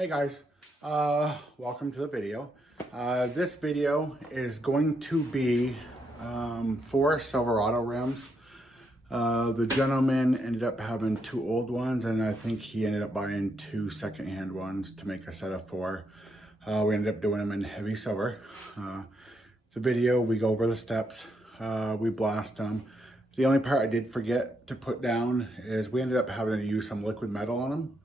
Hey guys, welcome to the video. This video is going to be for Silverado rims. The gentleman ended up having two old ones, and I think he ended up buying two secondhand ones to make a set of four. We ended up doing them in heavy silver. The video, we go over the steps, we blast them. The only part I did forget to put down is we ended up having to use some liquid metal on them.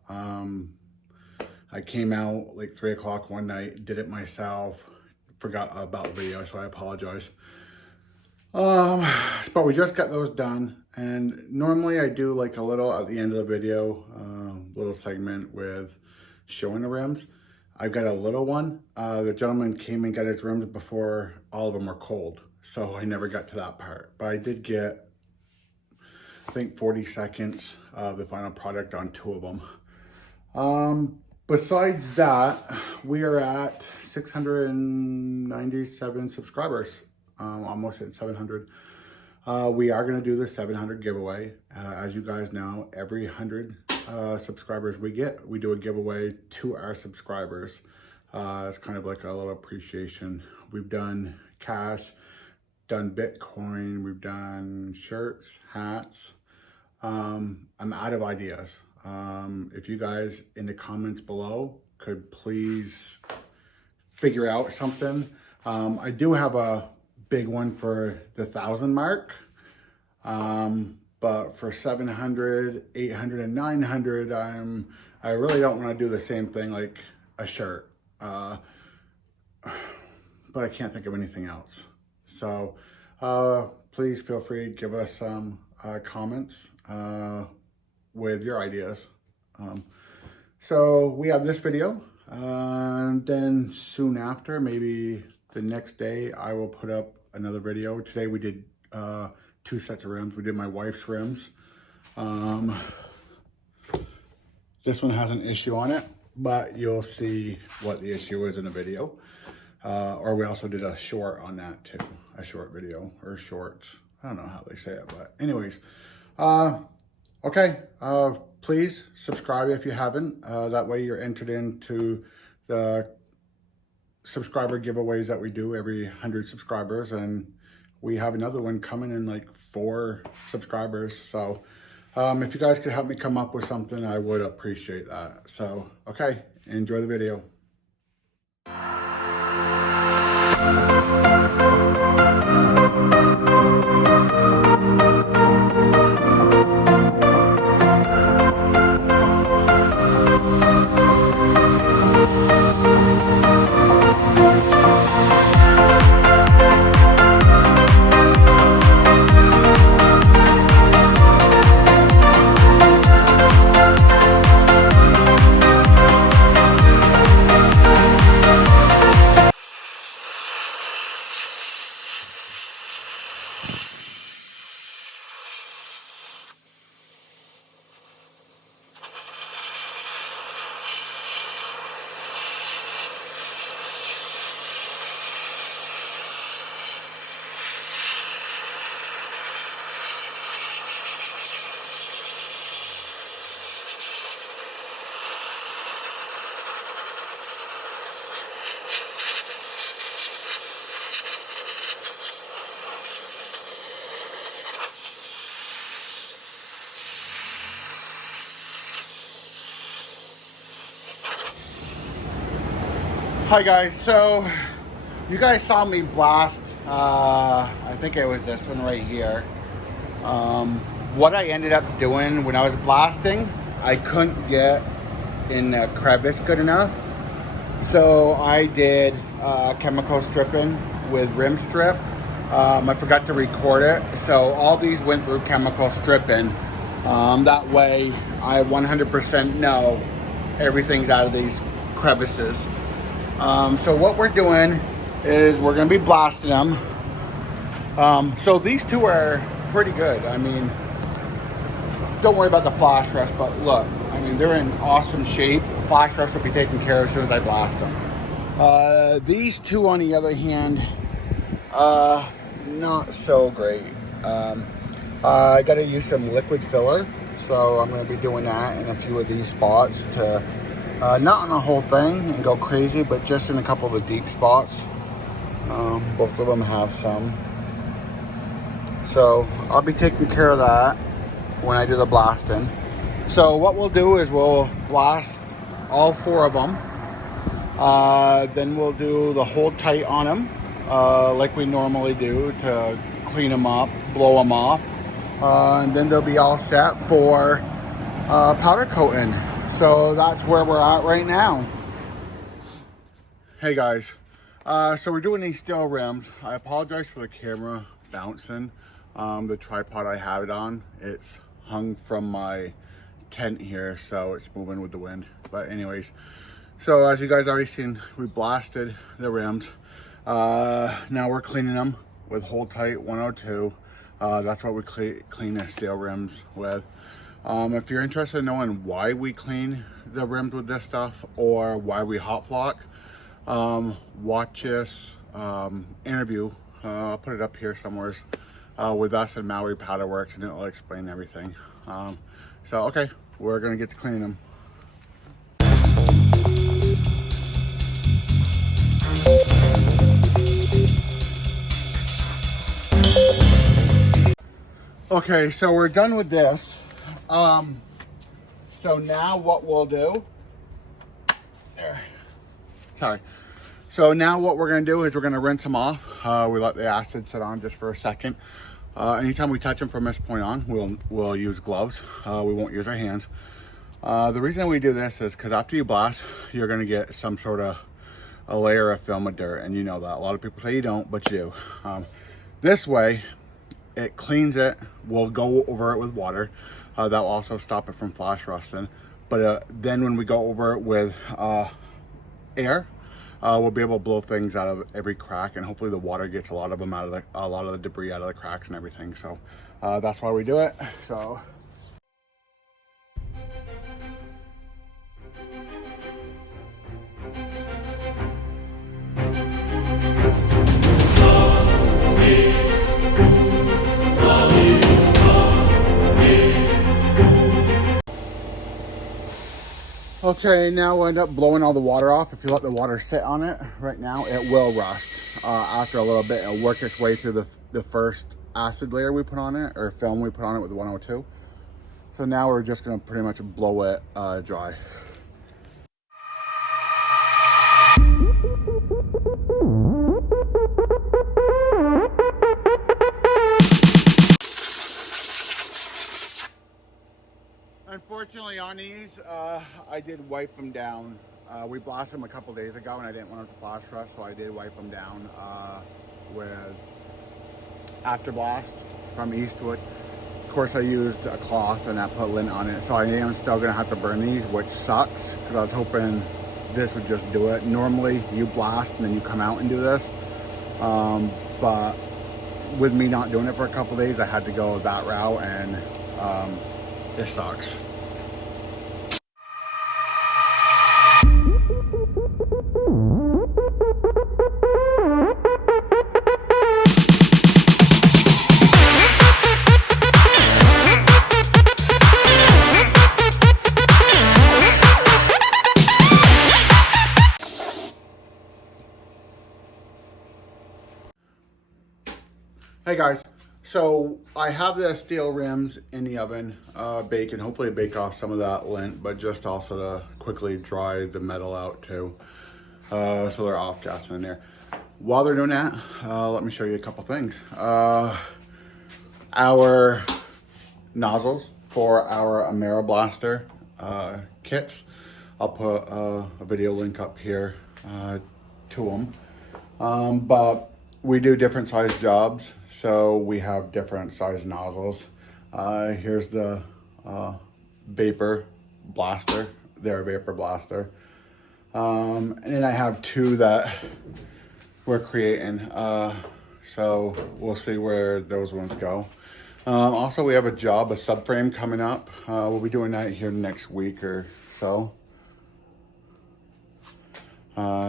I came out like 3 o'clock one night, did it myself, forgot about the video, so I apologize. But we just got those done, and normally I do like a little at the end of the video, little segment with showing the rims. I've got a little one. The gentleman came and got his rims before all of them were cold, so I never got to that part. But I did get, I think, 40 seconds of the final product on two of them. Besides that, we are at 697 subscribers, almost at 700. We are going to do the 700 giveaway. As you guys know, every 100 subscribers we get, we do a giveaway to our subscribers. It's kind of like a little appreciation. We've done cash, done Bitcoin, we've done shirts, hats. I'm out of ideas. If you guys in the comments below could please figure out something. I do have a big one for the 1,000 mark. But for 700, 800, and 900, I really don't want to do the same thing like a shirt. But I can't think of anything else. So, please feel free to give us some comments with your ideas. So we have this video, and then soon after, maybe the next day, I will put up another video. Today we did two sets of rims. We did my wife's rims. This one has an issue on it, but you'll see what the issue is in the video. Or we also did a short on that too, a short video or shorts. I don't know how they say it, but anyways, okay, please subscribe if you haven't. That way you're entered into the subscriber giveaways that we do every 100 subscribers. And we have another one coming in like 4 subscribers. So if you guys could help me come up with something, I would appreciate that. So, okay, enjoy the video. Hi guys, so you guys saw me blast, I think it was this one right here. What I ended up doing when I was blasting, I couldn't get in the crevice good enough. So I did chemical stripping with rim strip. I forgot to record it. So all these went through chemical stripping. That way I 100% know everything's out of these crevices. So what we're doing is we're going to be blasting them. So these two are pretty good. I mean, don't worry about the flash rust, but look, I mean, they're in awesome shape. Flash rust will be taken care of as soon as I blast them. These two, on the other hand, not so great. I got to use some liquid filler, so I'm going to be doing that in a few of these spots to Not on the whole thing and go crazy, but just in a couple of the deep spots. Both of them have some. So I'll be taking care of that when I do the blasting. So what we'll do is we'll blast all 4 of them. Then we'll do the hold tight on them like we normally do to clean them up, blow them off. And then they'll be all set for powder coating. So that's where we're at right now. Hey guys, so we're doing these steel rims. I apologize for the camera bouncing. The tripod I have it on, it's hung from my tent here, so it's moving with the wind. But anyways, so as you guys already seen, we blasted the rims. Now we're cleaning them with hold tight 102. That's what we clean the steel rims with. If you're interested in knowing why we clean the rims with this stuff or why we hot flock, watch this interview. I'll put it up here somewhere with us and Maui Powder Works, and it'll explain everything. So okay, we're gonna get to cleaning them. Okay, so we're done with this. So now what we'll do, sorry. So now what we're gonna do is we're gonna rinse them off. We let the acid sit on just for a second. Anytime we touch them from this point on, we'll use gloves. We won't use our hands. The reason we do this is because after you blast, you're gonna get some sort of a layer of film of dirt, and you know that. A lot of people say you don't, but you do. This way, it cleans it. We'll go over it with water. That will also stop it from flash rusting. But then when we go over it with air, we'll be able to blow things out of every crack, and hopefully the water gets a lot of the debris out of the cracks and everything. So that's why we do it. So. Okay, now we'll end up blowing all the water off. If you let the water sit on it right now, it will rust. After a little bit, it'll work its way through the first acid layer we put on it, or film we put on it with the 102. So now we're just gonna pretty much blow it dry. Unfortunately on these, I did wipe them down. We blasted them a couple days ago and I didn't want them to flash rust, so I did wipe them down with After Blast from Eastwood. Of course I used a cloth and I put lint on it, so I am still gonna have to burn these, which sucks because I was hoping this would just do it. Normally you blast and then you come out and do this, but with me not doing it for a couple days, I had to go that route, and it sucks. Hey guys, so I have the steel rims in the oven baking. Hopefully bake off some of that lint, but just also to quickly dry the metal out too. So they're off gassing in there. While they're doing that, let me show you a couple things. Our nozzles for our Apparel blaster kits. I'll put a video link up here to them. But we do different size jobs, so we have different size nozzles. Here's the vapor blaster, their vapor blaster. And then I have two that we're creating. So we'll see where those ones go. Also, we have a subframe coming up. We'll be doing that here next week or so.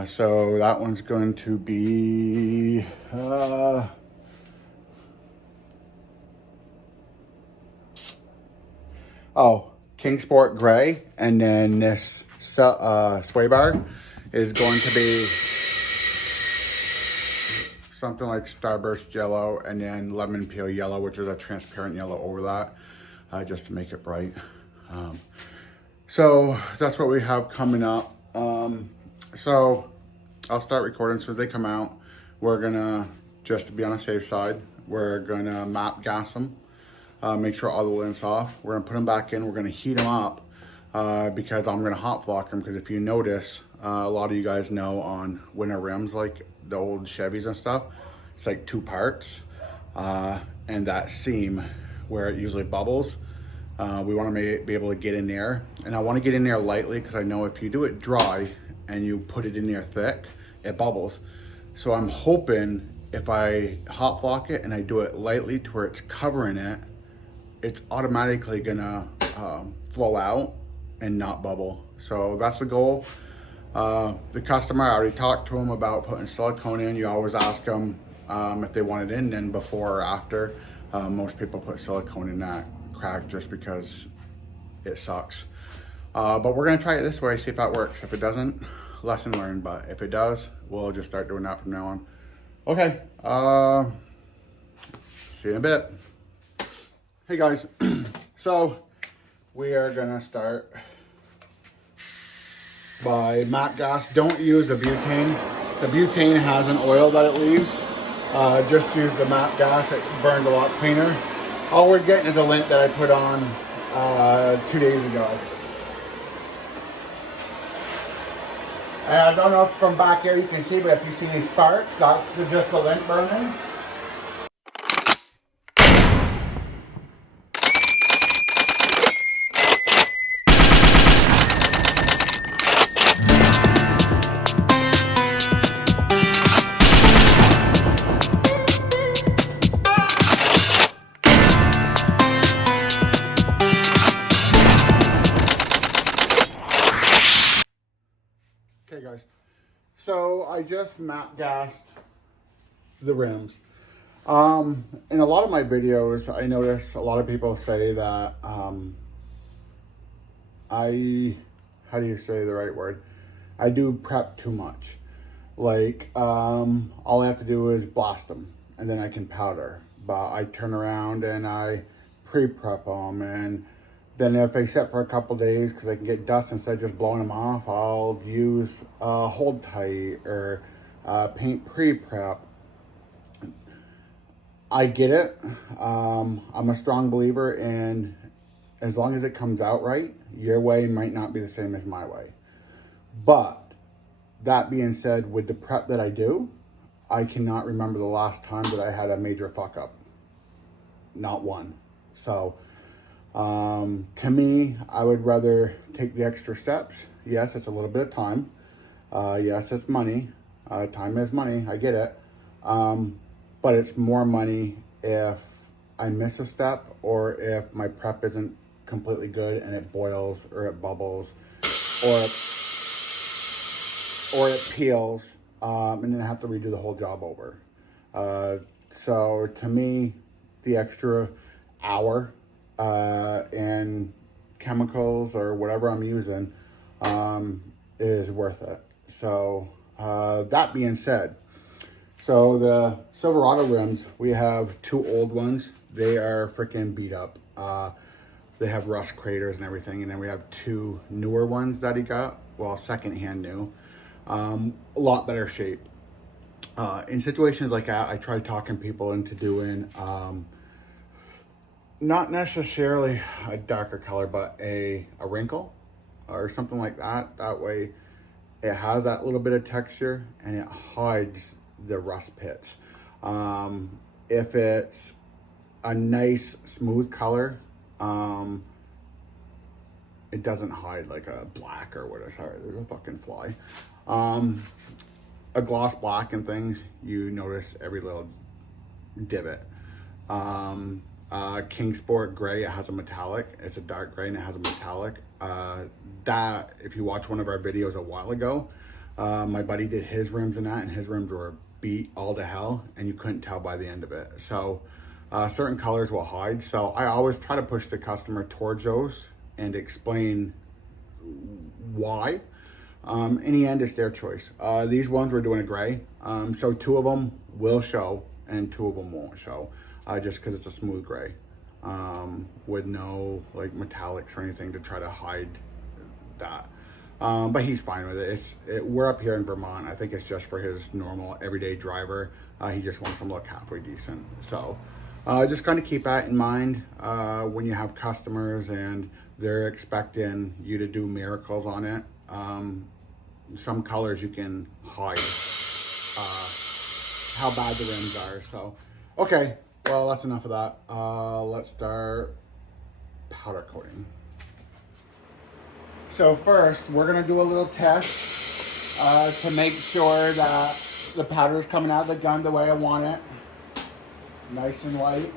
So that one's going to be, King Sport Gray, and then this sway bar is going to be something like Starburst Yellow, and then Lemon Peel Yellow, which is a transparent yellow over that, just to make it bright. So that's what we have coming up. So I'll start recording as soon as they come out. We're gonna, just to be on the safe side, we're gonna map gas them, make sure all the lint's off. We're gonna put them back in. We're gonna heat them up because I'm gonna hot flock them. Because if you notice, a lot of you guys know on winter rims, like the old Chevys and stuff, it's like two parts, and that seam where it usually bubbles, we want to be able to get in there. And I want to get in there lightly, because I know if you do it dry and you put it in there thick, it bubbles. So I'm hoping if I hot flock it and I do it lightly to where it's covering it, it's automatically gonna flow out and not bubble. So that's the goal. The customer, I already talked to him about putting silicone in. You always ask them if they want it in, then before or after. Most people put silicone in that crack just because it sucks. But we're gonna try it this way, see if that works. If it doesn't, lesson learned. But if it does, we'll just start doing that from now on. Okay, see you in a bit. Hey guys, so we are gonna start by matte gas. Don't use the butane. The butane has an oil that it leaves. Just use the matte gas, it burns a lot cleaner. All we're getting is a lint that I put on 2 days ago. And I don't know if from back here you can see, but if you see any sparks, that's just the lint burning. Okay guys, so I just matte gassed the rims. In a lot of my videos, I notice a lot of people say that how do you say the right word? I do prep too much. Like, all I have to do is blast them and then I can powder. But I turn around and I pre-prep them, and then if they sit for a couple days because they can get dust, instead of just blowing them off, I'll use hold tight or paint pre-prep. I get it. I'm a strong believer in, as long as it comes out right, your way might not be the same as my way. But that being said, with the prep that I do, I cannot remember the last time that I had a major fuck up. Not one. So to me, I would rather take the extra steps. Yes, it's a little bit of time. Yes, it's money. Time is money. I get it. But it's more money if I miss a step, or if my prep isn't completely good and it boils or it bubbles or it peels, and then I have to redo the whole job over. So to me, the extra hour and chemicals or whatever I'm using is worth it. So that being said, so the Silverado rims, we have two old ones. They are freaking beat up. They have rust craters and everything. And then we have two newer ones that he got, well, secondhand new, a lot better shape. In situations like that, I try talking people into doing not necessarily a darker color, but a wrinkle or something like that. That way it has that little bit of texture and it hides the rust pits. If it's a nice smooth color, it doesn't hide like a black or whatever. Sorry, there's a fucking fly. A gloss black and things, you notice every little divot. King Sport Gray, it has a metallic. It's a dark gray and it has a metallic. That, if you watch one of our videos a while ago, my buddy did his rims in that, and his rims were beat all to hell, and you couldn't tell by the end of it. So certain colors will hide. So I always try to push the customer towards those and explain why. In the end, it's their choice. These ones we're doing a gray, so 2 of them will show and 2 of them won't show, just because it's a smooth gray, with no like metallics or anything to try to hide that. But he's fine with it. We're up here in Vermont. I think it's just for his normal everyday driver. He just wants them to look halfway decent. So just kind of keep that in mind when you have customers and they're expecting you to do miracles on it. Some colors you can hide how bad the rims are. So, okay, well, that's enough of that. Let's start powder coating. So first, we're gonna do a little test to make sure that the powder is coming out of the gun the way I want it. Nice and white.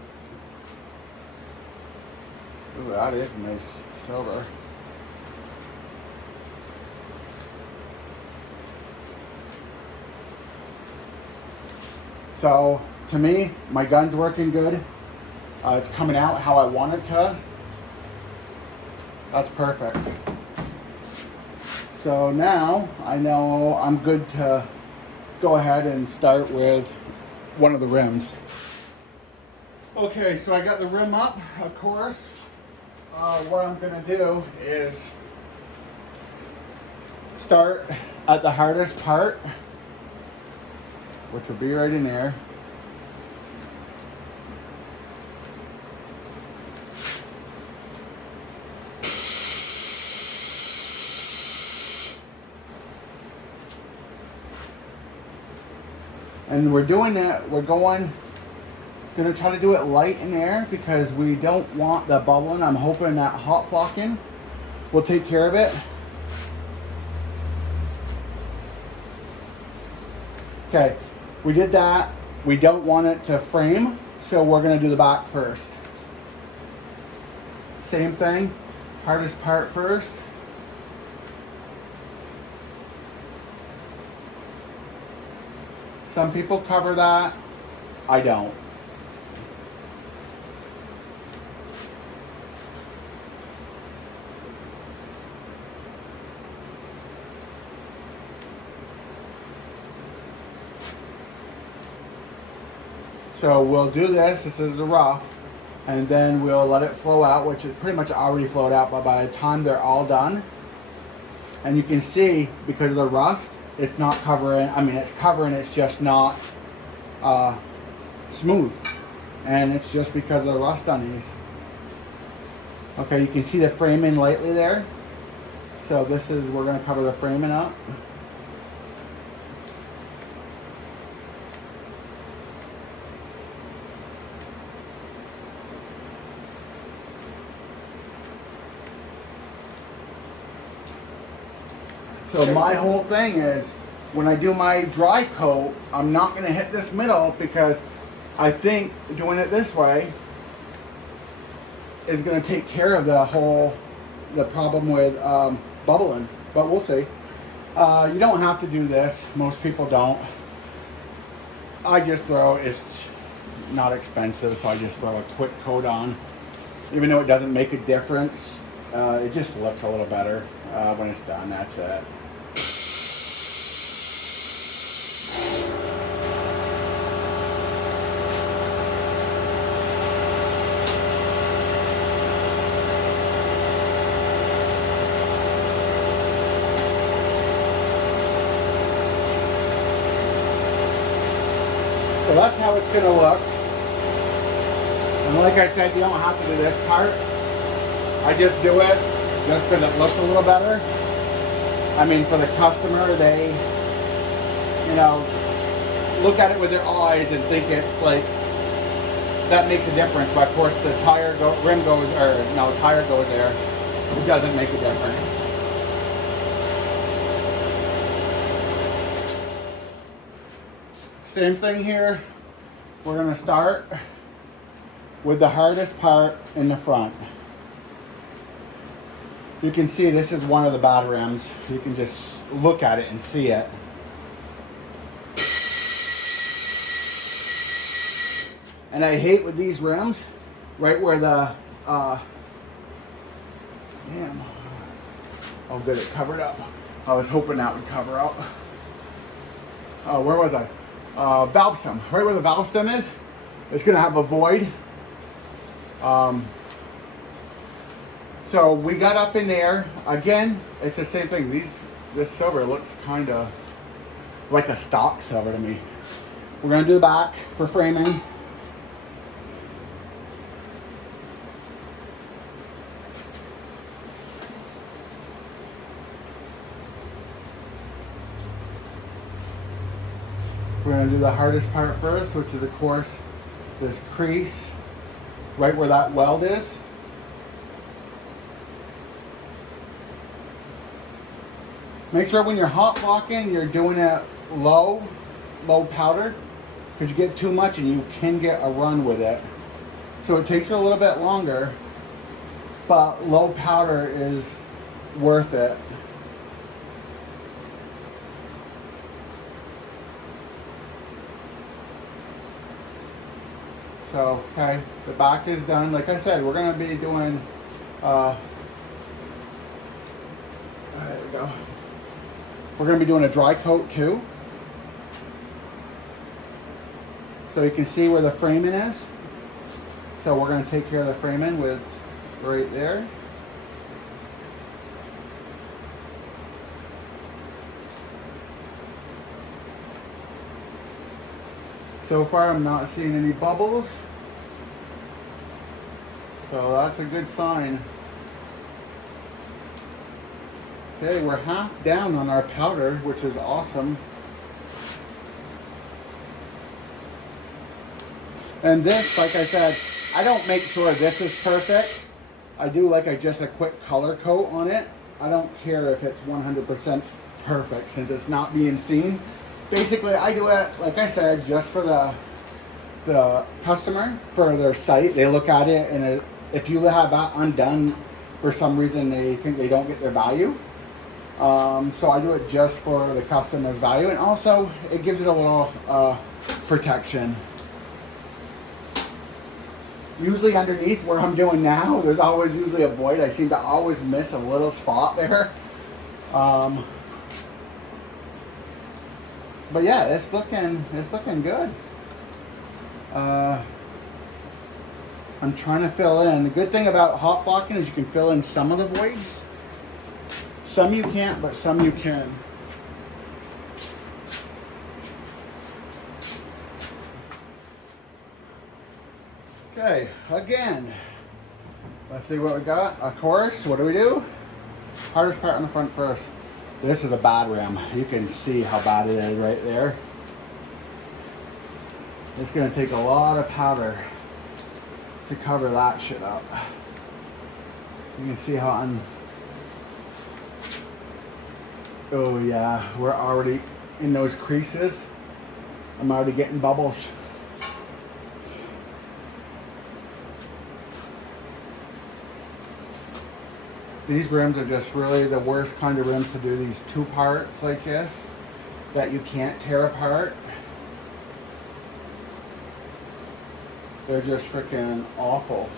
Ooh, that is nice silver. So, to me, my gun's working good. It's coming out how I want it to. That's perfect. So now, I know I'm good to go ahead and start with one of the rims. Okay, so I got the rim up, of course. What I'm gonna do is start at the hardest part, which will be right in there. And we're doing that, gonna try to do it light in there because we don't want the bubbling. I'm hoping that hot flocking will take care of it. Okay, we did that. We don't want it to frame, so we're gonna do the back first. Same thing, hardest part first. Some people cover that, I don't. So we'll do this is the rough, and then we'll let it flow out, which is pretty much already flowed out, but by the time they're all done, and you can see, because of the rust, it's not covering, I mean it's covering, it's just not smooth. And it's just because of the rust on these. Okay, you can see the framing lightly there. So this is, we're gonna cover the framing up. So my whole thing is, when I do my dry coat, I'm not going to hit this middle because I think doing it this way is going to take care of the problem with bubbling, but we'll see. You don't have to do this. Most people don't. I just throw, it's not expensive, so I just throw a quick coat on. Even though it doesn't make a difference, it just looks a little better when it's done, that's it. So that's how it's going to look. And like I said, you don't have to do this part. I just do it just because it looks a little better. I mean, for the customer, they, you know, look at it with their eyes and think it's like, that makes a difference. But of course, the tire rim goes, or no, tire goes there. It doesn't make a difference. Same thing here. We're going to start with the hardest part in the front. You can see this is one of the bad rims. You can just look at it and see it. And I hate with these rims, right where the Damn. Oh good, it covered up. I was hoping that would cover up. Where was I? Valve stem. Right where the valve stem is, it's gonna have a void. So we got up in there. Again, it's the same thing. This silver looks kind of like a stock silver to me. We're gonna do the back for framing. We're going to do the hardest part first, which is of course this crease right where that weld is. Make sure when you're hot blocking, you're doing it low powder, because you get too much and you can get a run with it. So it takes a little bit longer, but low powder is worth it. So, okay, the back is done. Like I said, we're going to be doing, there we go. We're going to be doing a dry coat too. So you can see where the framing is. So we're going to take care of the framing with right there. So far I'm not seeing any bubbles, so that's a good sign. Okay, we're half down on our powder, which is awesome. And this, like I said, I don't make sure this is perfect. I do like just a quick color coat on it. I don't care if it's 100% perfect since it's not being seen. Basically, I do it, like I said, just for the customer, for their site. They look at it, and if you have that undone, for some reason they think they don't get their value. So I do it just for the customer's value, and also it gives it a little protection. Usually underneath where I'm doing now, there's always usually a void. I seem to always miss a little spot there. But yeah, it's looking good. I'm trying to fill in. The good thing about hot blocking is you can fill in some of the voids. Some you can't, but some you can. Okay, again, let's see what we got. Of course, what do? Hardest part on the front first. This is a bad rim. You can see how bad it is right there. It's going to take a lot of powder to cover that shit up. You can see how oh yeah, we're already in those creases. I'm already getting bubbles. These rims are just really the worst kind of rims to do these two parts like this that you can't tear apart. They're just freaking awful.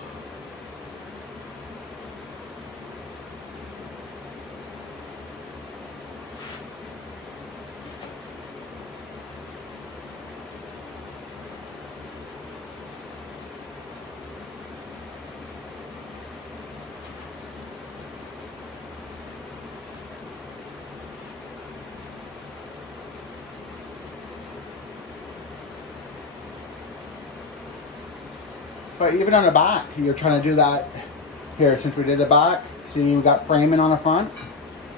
But even on the back, you're trying to do that here. Since we did the back, see we got framing on the front.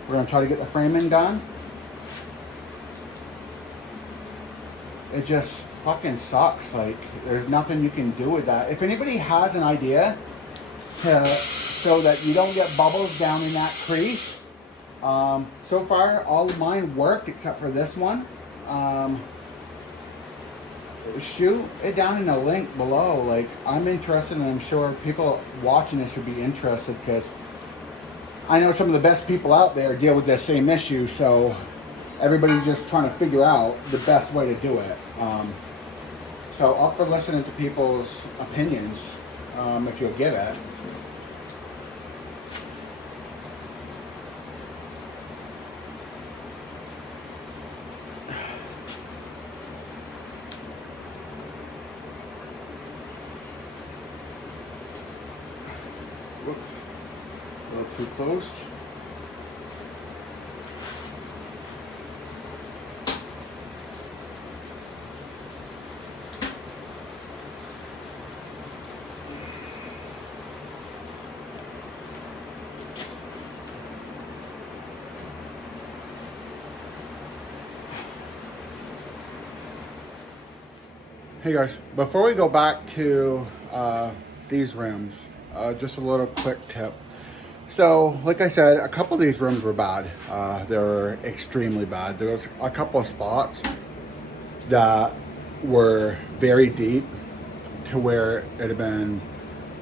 We're going to try to get the framing done. It just fucking sucks. Like, there's nothing you can do with that. If anybody has an idea so that you don't get bubbles down in that crease, so far all of mine worked except for this one. Shoot it down in the link below. Like, I'm interested, and I'm sure people watching this would be interested, because I know some of the best people out there deal with this same issue, so everybody's just trying to figure out the best way to do it. So up for listening to people's opinions, if you'll give it. too close. Hey guys, before we go back to these rims, just a little quick tip. So, like I said, a couple of these rims were bad. They were extremely bad. There was a couple of spots that were very deep to where it had been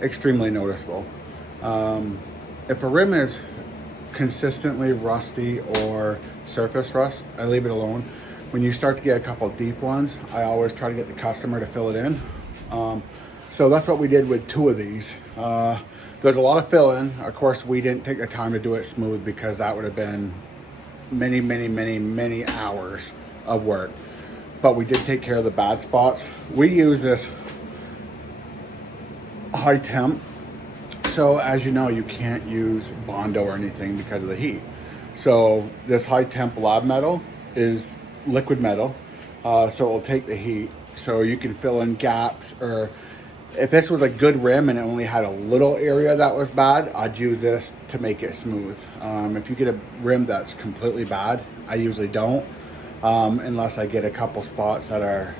extremely noticeable. If a rim is consistently rusty or surface rust, I leave it alone. When you start to get a couple deep ones, I always try to get the customer to fill it in. So that's what we did with two of these. There's a lot of fill in. Of course, we didn't take the time to do it smooth because that would have been many hours of work. But we did take care of the bad spots. We use this high temp. So as you know, you can't use Bondo or anything because of the heat. So this high temp lab metal is liquid metal, so it'll take the heat, so you can fill in gaps. Or if this was a good rim and it only had a little area that was bad, I'd use this to make it smooth. If you get a rim that's completely bad, I usually don't, unless I get a couple spots that are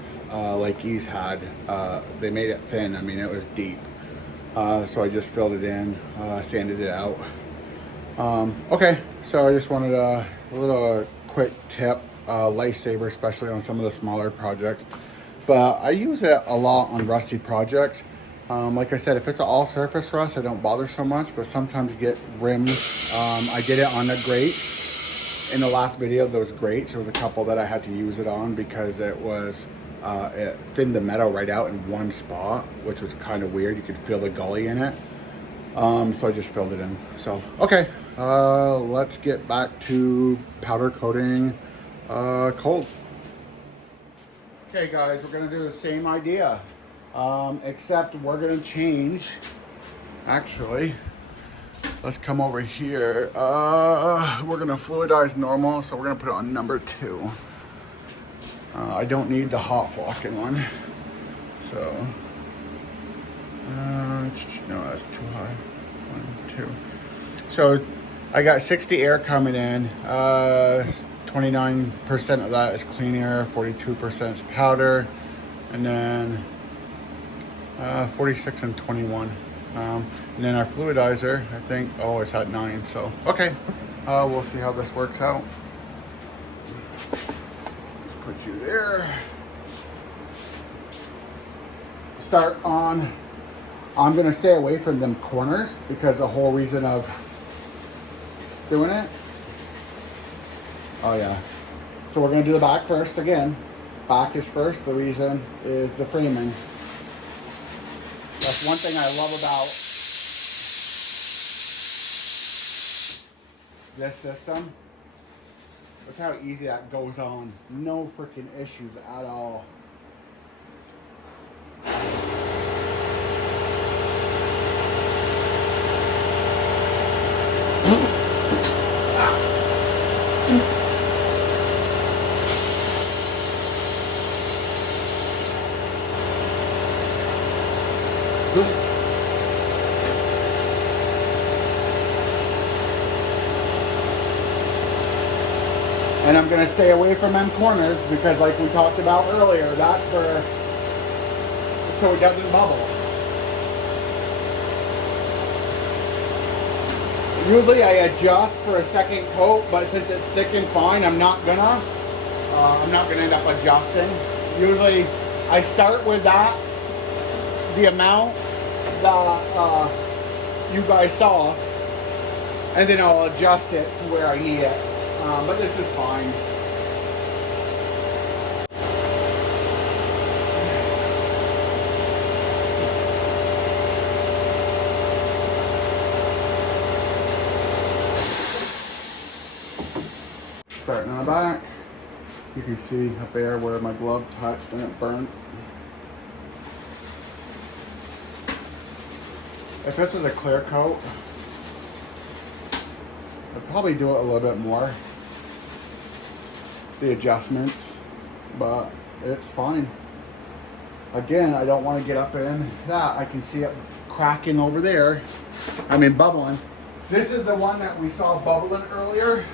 like these had. They made it thin. I mean, it was deep, so I just filled it in, sanded it out. Okay, so I just wanted a little quick tip. Lifesaver, especially on some of the smaller projects, but I use it a lot on rusty projects. Like I said, if it's an all surface rust, I don't bother so much, but sometimes you get rims. I did it on a grate. In the last video, those grates, there was a couple that I had to use it on because it was it thinned the metal right out in one spot, which was kind of weird. You could feel the gully in it. So I just filled it in. So okay, let's get back to powder coating cold. Okay guys, we're gonna do the same idea, except we're gonna change. Actually, let's come over here. We're gonna fluidize normal, so we're gonna put it on number 2. I don't need the hot flocking one, so no, that's too high. 1, 2. So I got 60 air coming in. 29% of that is clean air, 42% is powder, and then 46 and 21. And then our fluidizer, I think, it's at 9. So, okay, we'll see how this works out. Let's put you there. Start on, I'm gonna stay away from them corners because the whole reason of doing it. Oh yeah. So we're gonna do the back first again. Back is first. The reason is the framing. That's one thing I love about this system. Look how easy that goes on. No freaking issues at all. And I'm going to stay away from them corners because, like we talked about earlier, that's for so it doesn't bubble. Usually I adjust for a second coat, but since it's sticking fine, I'm not gonna end up adjusting. Usually I start with that, the amount that you guys saw, and then I'll adjust it to where I need it. But this is fine. Starting on the back, you can see up there where my glove touched and it burnt. If this was a clear coat, I'll probably do it a little bit more, the adjustments, but it's fine. Again, I don't want to get up in that. I can see it cracking over there. I mean, bubbling. This is the one that we saw bubbling earlier.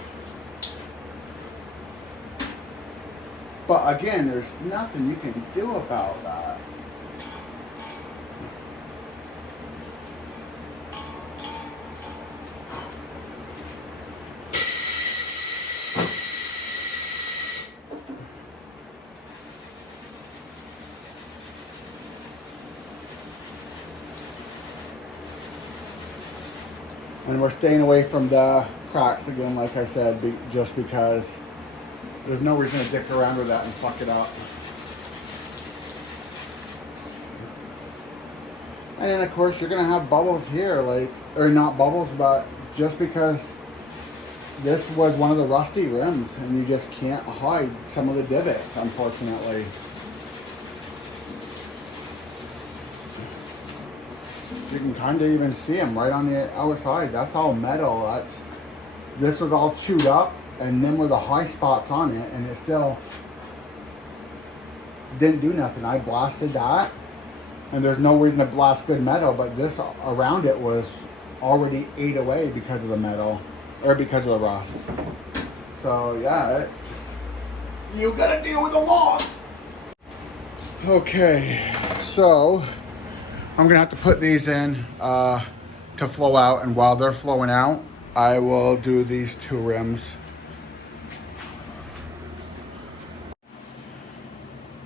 But again, there's nothing you can do about that. And we're staying away from the cracks again, like I said, just because there's no reason to dick around with that and fuck it up. And then of course you're gonna have bubbles here, like, or not bubbles, but just because this was one of the rusty rims and you just can't hide some of the divots, unfortunately. You can kind of even see them right on the outside. That's all metal. This was all chewed up, and then were the high spots on it, and it still didn't do nothing. I blasted that, and there's no reason to blast good metal, but this around it was already ate away because of the metal, or because of the rust. So yeah, you gotta deal with the law. Okay, so I'm gonna have to put these in to flow out, and while they're flowing out, I will do these two rims.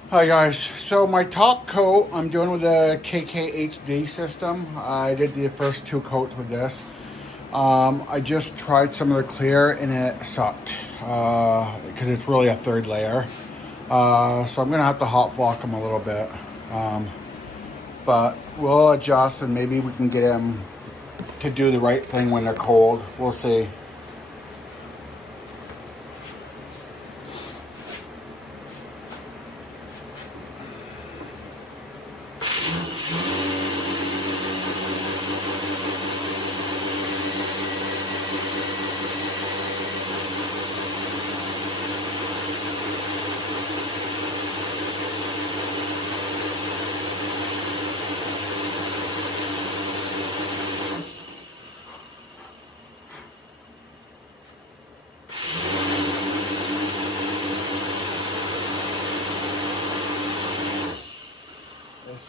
Hi guys, so my top coat I'm doing with the KKHD system. I did the first two coats with this. I just tried some of the clear and it sucked because it's really a third layer. So I'm gonna have to hot block them a little bit. But we'll adjust and maybe we can get them to do the right thing when they're cold. We'll see.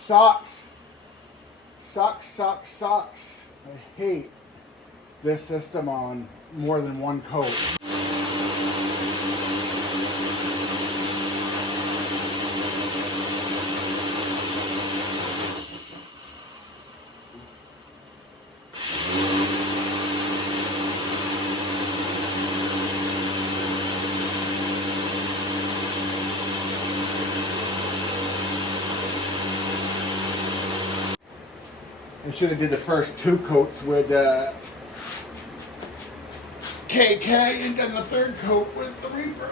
Sucks. Sucks. I hate this system on more than one coat. I should have did the first two coats with KK and then the third coat with the Reaper.